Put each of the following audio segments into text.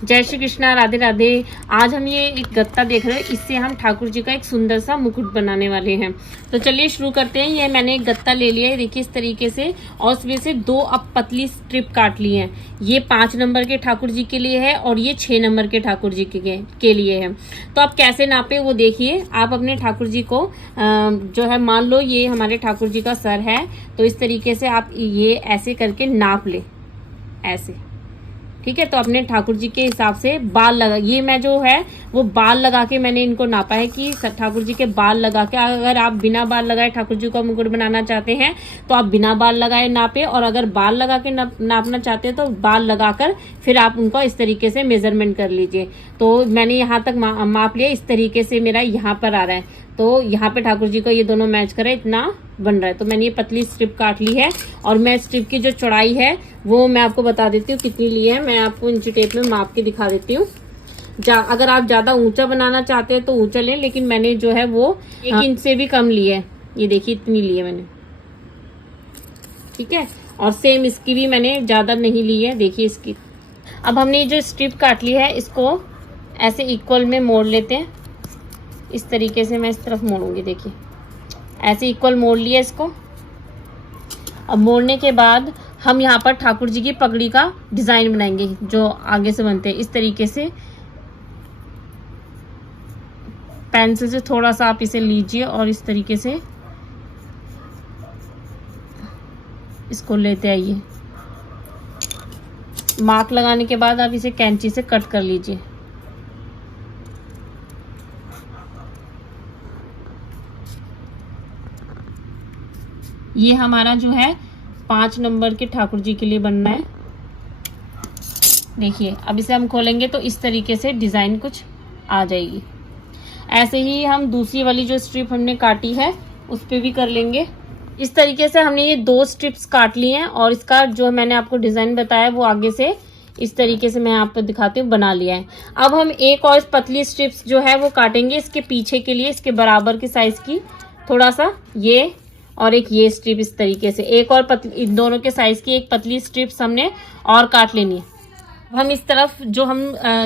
जय श्री कृष्णा, राधे राधे। आज हम ये एक गत्ता देख रहे हैं, इससे हम ठाकुर जी का एक सुंदर सा मुकुट बनाने वाले हैं। तो चलिए शुरू करते हैं। ये मैंने एक गत्ता ले लिया है, देखिए इस तरीके से, और उसमें से 2 अब पतली स्ट्रिप काट ली हैं। ये 5 नंबर के ठाकुर जी के लिए है और ये 6 नंबर के ठाकुर जी के लिए है। तो आप कैसे नापे वो देखिए। आप अपने ठाकुर जी को जो है, मान लो ये हमारे ठाकुर जी का सर है, तो इस तरीके से आप ये ऐसे करके नाप ले, ऐसे, ठीक है। तो अपने ठाकुर जी के हिसाब से बाल लगा, ये मैं जो है वो बाल लगा के मैंने इनको नापा है कि ठाकुर जी के बाल लगा के, अगर आप बिना बाल लगाए ठाकुर जी का मुकुट बनाना चाहते हैं तो आप बिना बाल लगाए नापे, और अगर बाल लगा के नापना चाहते हैं तो बाल लगाकर फिर आप उनको इस तरीके से मेजरमेंट कर लीजिए। तो मैंने यहाँ तक माप लिया, इस तरीके से मेरा यहाँ पर आ रहा है। तो यहाँ पे ठाकुर जी को ये दोनों मैच करे, इतना बन रहा है। तो मैंने ये पतली स्ट्रिप काट ली है, और मैं स्ट्रिप की जो चौड़ाई है वो मैं आपको बता देती हूँ कितनी ली है। मैं आपको इंची टेप में माप के दिखा देती हूँ। अगर आप ज्यादा ऊंचा बनाना चाहते हैं तो ऊंचा लें, लेकिन मैंने जो है वो 1 इंच से भी कम ली है। ये देखिए इतनी ली है मैंने, ठीक है। और सेम इसकी भी मैंने ज्यादा नहीं ली है, देखिए इसकी। अब हमने जो स्ट्रिप काट ली है इसको ऐसे इक्वल में मोड़ लेते हैं। इस तरीके से मैं इस तरफ मोड़ूंगी, देखिए ऐसे इक्वल मोड़ लिया इसको। अब मोड़ने के बाद हम यहाँ पर ठाकुर जी की पगड़ी का डिजाइन बनाएंगे, जो आगे से बनते हैं। इस तरीके से पेंसिल से थोड़ा सा आप इसे लीजिए और इस तरीके से इसको लेते आइए। मार्क लगाने के बाद आप इसे कैंची से कट कर लीजिए। ये हमारा जो है 5 नंबर के ठाकुर जी के लिए बनना है। देखिए अब इसे हम खोलेंगे तो इस तरीके से डिजाइन कुछ आ जाएगी। ऐसे ही हम दूसरी वाली जो स्ट्रिप हमने काटी है उस पे भी कर लेंगे। इस तरीके से हमने ये 2 स्ट्रिप्स काट ली हैं, और इसका जो मैंने आपको डिजाइन बताया वो आगे से इस तरीके से मैं आपको दिखाती हूँ बना लिया है। अब हम एक और पतली स्ट्रिप्स जो है वो काटेंगे इसके पीछे के लिए, इसके बराबर की साइज की, थोड़ा सा ये, और एक ये स्ट्रिप इस तरीके से, एक और पतली, इन दोनों के साइज की एक पतली स्ट्रिप्स हमने और काट लेनी है। हम इस तरफ जो हम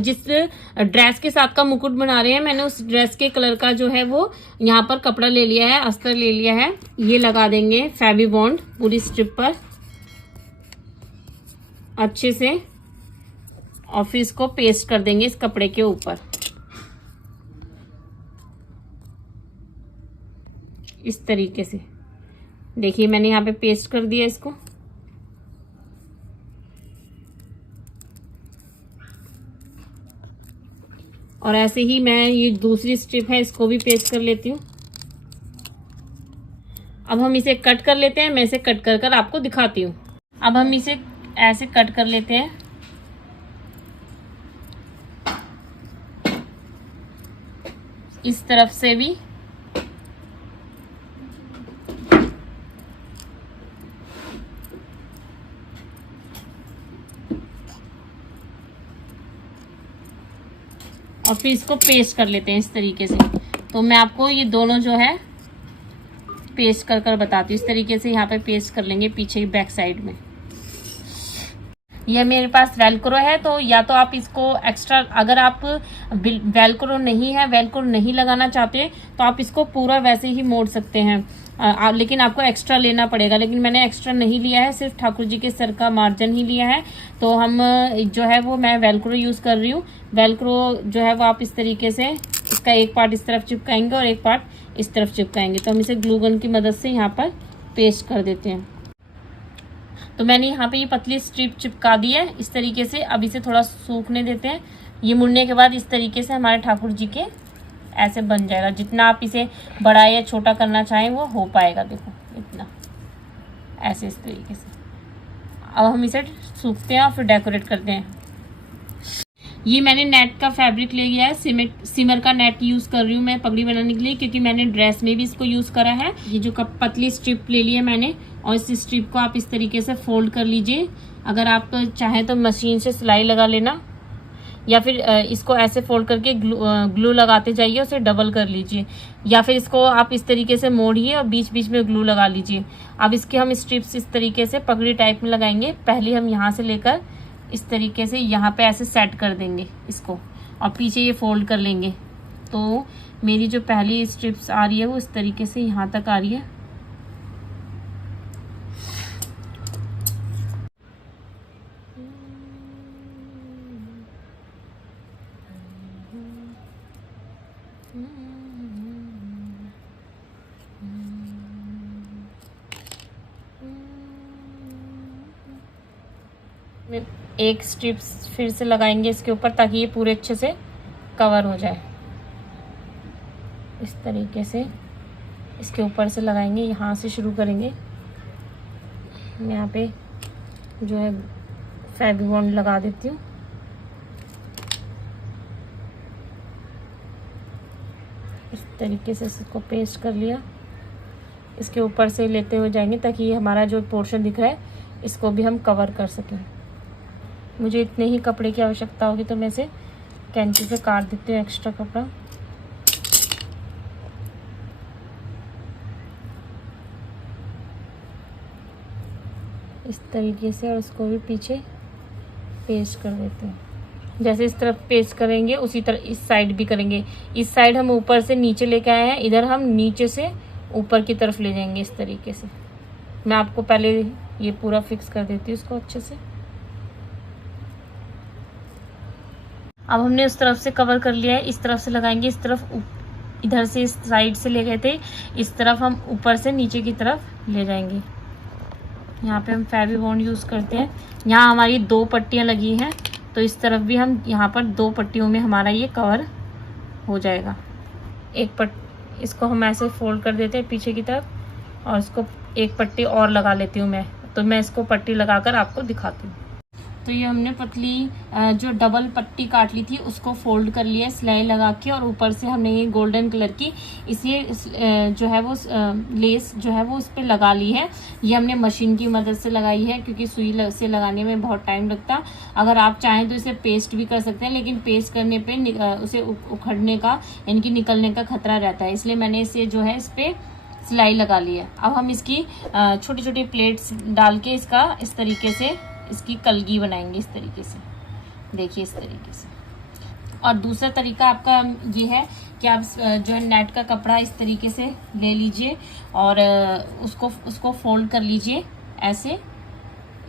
जिस ड्रेस के साथ का मुकुट बना रहे हैं, मैंने उस ड्रेस के कलर का जो है वो यहाँ पर कपड़ा ले लिया है, अस्तर ले लिया है। ये लगा देंगे फेवी बॉन्ड पूरी स्ट्रिप पर अच्छे से, और फिर इसको पेस्ट कर देंगे इस कपड़े के ऊपर इस तरीके से। देखिए मैंने यहाँ पे पेस्ट कर दिया इसको। और ऐसे ही मैं ये दूसरी स्ट्रिप है इसको भी पेस्ट कर लेती हूँ। अब हम इसे कट कर लेते हैं, मैं इसे कट कर कर आपको दिखाती हूँ। अब हम इसे ऐसे कट कर लेते हैं। इस तरफ से भी और फिर इसको पेस्ट कर लेते हैं इस तरीके से। तो मैं आपको ये दोनों जो है पेस्ट कर कर बताती हूँ। इस तरीके से यहाँ पे पेस्ट कर लेंगे पीछे बैक साइड में। यह मेरे पास वेलक्रो है, तो या तो आप इसको एक्स्ट्रा, अगर आप वेलक्रो नहीं है, वेलक्रो नहीं लगाना चाहते तो आप इसको पूरा वैसे ही मोड़ सकते हैं, लेकिन आपको एक्स्ट्रा लेना पड़ेगा। लेकिन मैंने एक्स्ट्रा नहीं लिया है, सिर्फ ठाकुर जी के सर का मार्जिन ही लिया है। तो हम जो है वो मैं वेलक्रो यूज़ कर रही हूँ। वेलक्रो जो है वो आप इस तरीके से इसका एक पार्ट इस तरफ चिपकाएंगे और एक पार्ट इस तरफ चिपकाएंगे। तो हम इसे ग्लू गन की मदद से यहाँ पर पेस्ट कर देते हैं। तो मैंने यहाँ पे ये पतली स्ट्रिप चिपका दी है इस तरीके से। अब इसे थोड़ा सूखने देते हैं। ये मुड़ने के बाद इस तरीके से हमारे ठाकुर जी के ऐसे बन जाएगा। जितना आप इसे बड़ा या छोटा करना चाहें वो हो पाएगा। देखो इतना, ऐसे इस तरीके से। अब हम इसे सूखते हैं और फिर डेकोरेट करते हैं। ये मैंने नेट का फैब्रिक ले गया है, सिमर का नेट यूज़ कर रही हूँ मैं पगड़ी बनाने के लिए, क्योंकि मैंने ड्रेस में भी इसको यूज़ करा है। ये जो पतली स्ट्रिप ले ली है मैंने, और इस स्ट्रिप को आप इस तरीके से फोल्ड कर लीजिए। अगर आप चाहें तो मशीन से सिलाई लगा लेना, या फिर इसको ऐसे फोल्ड करके ग्लू लगाते जाइए, उसे डबल कर लीजिए, या फिर इसको आप इस तरीके से मोड़िए और बीच बीच में ग्लू लगा लीजिए। अब इसके हम स्ट्रिप्स इस तरीके से पगड़ी टाइप में लगाएंगे। पहले हम यहाँ से लेकर इस तरीके से यहाँ पे ऐसे सेट कर देंगे इसको, और पीछे ये फोल्ड कर लेंगे। तो मेरी जो पहली स्ट्रिप्स आ रही है वो इस तरीके से यहाँ तक आ रही है। एक स्ट्रिप्स फिर से लगाएंगे इसके ऊपर ताकि ये पूरे अच्छे से कवर हो जाए। इस तरीके से इसके ऊपर से लगाएंगे, यहाँ से शुरू करेंगे। मैं यहाँ पे जो है फेविबॉन्ड लगा देती हूँ। इस तरीके से इसको पेस्ट कर लिया। इसके ऊपर से लेते हुए जाएंगे ताकि ये हमारा जो पोर्शन दिख रहा है इसको भी हम कवर कर सकें। मुझे इतने ही कपड़े की आवश्यकता होगी तो मैं इसे कैंची से काट देती हूँ एक्स्ट्रा कपड़ा। इस तरीके से, और इसको भी पीछे पेस्ट कर देते हैं। जैसे इस तरफ पेस्ट करेंगे उसी तरह इस साइड भी करेंगे। इस साइड हम ऊपर से नीचे लेके आए हैं, इधर हम नीचे से ऊपर की तरफ ले जाएंगे इस तरीके से। मैं आपको पहले ये पूरा फिक्स कर देती हूँ इसको अच्छे से। अब हमने उस तरफ से कवर कर लिया है, इस तरफ से लगाएंगे। इस तरफ इधर से इस साइड से ले गए थे, इस तरफ हम ऊपर से नीचे की तरफ ले जाएंगे। यहाँ पे हम फेविबॉन्ड यूज़ करते हैं। यहाँ हमारी 2 पट्टियाँ लगी हैं, तो इस तरफ भी हम यहाँ पर 2 पट्टियों में हमारा ये कवर हो जाएगा। इसको हम ऐसे फोल्ड कर देते हैं पीछे की तरफ, और इसको एक पट्टी और लगा लेती हूँ मैं। तो मैं इसको पट्टी लगाकर आपको दिखाती हूँ। तो ये हमने पतली जो डबल पट्टी काट ली थी उसको फोल्ड कर लिया सिलाई लगा के, और ऊपर से हमने ये गोल्डन कलर की इसे जो है वो लेस जो है वो उस पर लगा ली है। ये हमने मशीन की मदद से लगाई है क्योंकि सुई से लगाने में बहुत टाइम लगता। अगर आप चाहें तो इसे पेस्ट भी कर सकते हैं, लेकिन पेस्ट करने पे उसे उखड़ने का यानी कि निकलने का खतरा रहता है, इसलिए मैंने इसे जो है इस पर सिलाई लगा ली है। अब हम इसकी छोटी छोटी प्लेट्स डाल के इसका इस तरीके से इसकी कलगी बनाएंगे। इस तरीके से देखिए, इस तरीके से। और दूसरा तरीका आपका ये है कि आप जो है नेट का कपड़ा इस तरीके से ले लीजिए और उसको फोल्ड कर लीजिए ऐसे,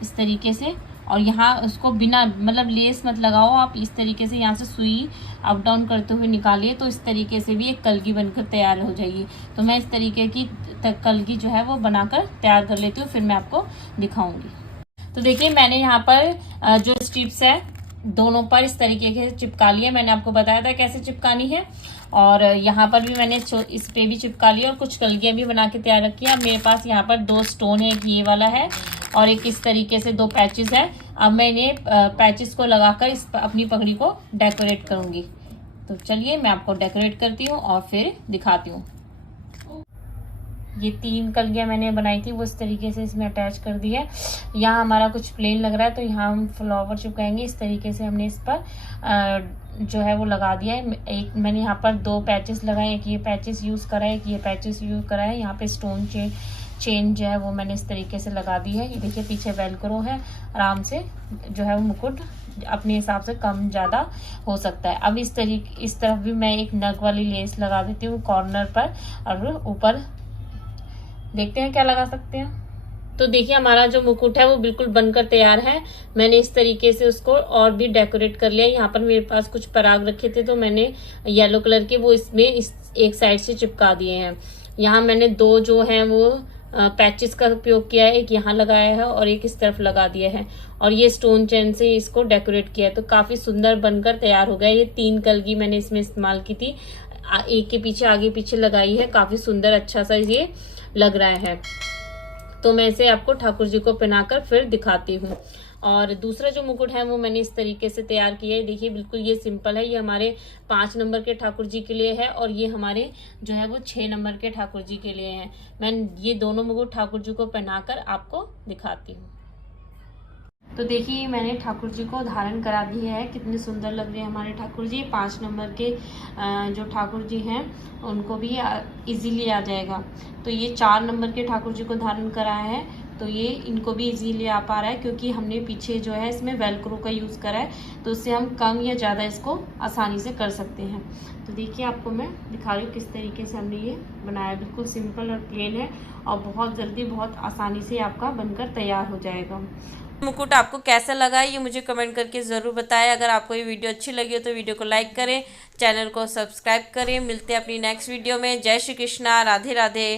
इस तरीके से। और यहाँ उसको बिना मतलब लेस मत लगाओ, आप इस तरीके से यहाँ से सुई अप डाउन करते हुए निकालिए, तो इस तरीके से भी एक कलगी बनकर तैयार हो जाएगी। तो मैं इस तरीके की कलगी जो है वो बनाकर तैयार कर लेती हूँ, फिर मैं आपको दिखाऊंगी। तो देखिए मैंने यहाँ पर जो स्ट्रिप्स है दोनों पर इस तरीके से चिपका लिया। मैंने आपको बताया था कैसे चिपकानी है, और यहाँ पर भी मैंने इस पे भी चिपका लिया और कुछ कलगियाँ भी बना के तैयार रखी है। अब मेरे पास यहाँ पर 2 स्टोन है, एक ये वाला है और एक इस तरीके से 2 पैचेस है। अब मैं इन्हें पैचेस को लगाकर अपनी पगड़ी को डेकोरेट करूँगी। तो चलिए मैं आपको डेकोरेट करती हूँ और फिर दिखाती हूँ। ये 3 कलगियाँ मैंने बनाई थी वो इस तरीके से इसमें अटैच कर दी है। यहाँ हमारा कुछ प्लेन लग रहा है तो यहाँ हम फ्लावर चिपकाएंगे। इस तरीके से हमने इस पर जो है वो लगा दिया है। एक मैंने यहाँ पर 2 पैचेस लगाए, एक ये पैचेस यूज़ करा है, एक ये पैचेस यूज़ करा है। यहाँ पे स्टोन चेन जो है वो मैंने इस तरीके से लगा दी है। ये देखिए पीछे वेलक्रो है, आराम से जो है वो मुकुट अपने हिसाब से कम ज़्यादा हो सकता है। अब इस तरफ भी मैं एक नग वाली लेस लगा देती हूँ कॉर्नर पर, और ऊपर देखते हैं क्या लगा सकते हैं। तो देखिए हमारा जो मुकुट है वो बिल्कुल बनकर तैयार है। मैंने इस तरीके से उसको और भी डेकोरेट कर लिया। यहाँ पर मेरे पास कुछ पराग रखे थे तो मैंने येलो कलर के वो इसमें एक साइड से चिपका दिए हैं। यहाँ मैंने 2 जो हैं वो पैचेस का उपयोग किया है, एक यहाँ लगाया है और एक इस तरफ लगा दिया है, और ये स्टोन चेन से इसको डेकोरेट किया है। तो काफी सुंदर बनकर तैयार हो गया। ये 3 कलगी मैंने इसमें इस्तेमाल की थी, एक के पीछे आगे पीछे लगाई है। काफी सुंदर अच्छा सा ये लग रहा है। तो मैं इसे आपको ठाकुर जी को पहनाकर फिर दिखाती हूँ। और दूसरा जो मुकुट है वो मैंने इस तरीके से तैयार किया है। देखिए बिल्कुल ये सिंपल है। ये हमारे 5 नंबर के ठाकुर जी के लिए है और ये हमारे जो है वो 6 नंबर के ठाकुर जी के लिए है। मैं ये दोनों मुकुट ठाकुर जी को पहनाकर आपको दिखाती हूँ। तो देखिए मैंने ठाकुर जी को धारण करा दी है, कितने सुंदर लग रहे हैं हमारे ठाकुर जी। 5 नंबर के जो ठाकुर जी हैं उनको भी इजीली आ जाएगा। तो ये 4 नंबर के ठाकुर जी को धारण कराया है। तो ये इनको भी इजीली आ पा रहा है, क्योंकि हमने पीछे जो है इसमें वेलक्रो का यूज़ करा है, तो उससे हम कम या ज़्यादा इसको आसानी से कर सकते हैं। तो देखिए आपको मैं दिखा रही हूँ किस तरीके से हमने ये बनाया। बिल्कुल सिंपल और प्लेन है और बहुत जल्दी बहुत आसानी से आपका बनकर तैयार हो जाएगा। मुकुट आपको कैसा लगा ये मुझे कमेंट करके ज़रूर बताएं। अगर आपको ये वीडियो अच्छी लगी हो तो वीडियो को लाइक करें, चैनल को सब्सक्राइब करें। मिलते हैं अपनी नेक्स्ट वीडियो में। जय श्री कृष्णा, राधे राधे।